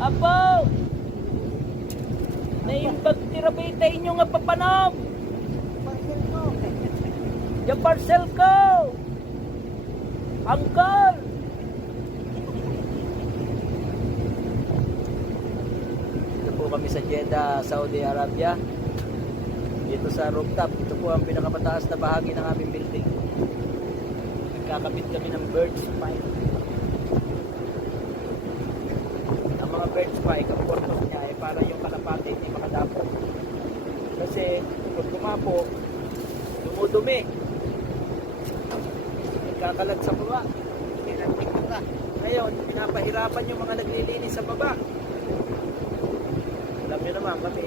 Apo! Naimbag tirabita inyo nga papanam! Parcel ko. Yung parcel ko! Uncle! Dito po kami sa Jeddah, Saudi Arabia. Dito sa rooftop. Ito po ang pinakamataas na bahagi ng aming building. Nagkakabit kami ng birds pie. Ang mga birds pie, ang purpose niya ay para yung kalapate hindi makadapo. Kasi pag kumapo, dumudumi. Nagkakalat sa baba. Ngayon, pinapahirapan yung mga naglilinis sa baba. Alam nyo naman kami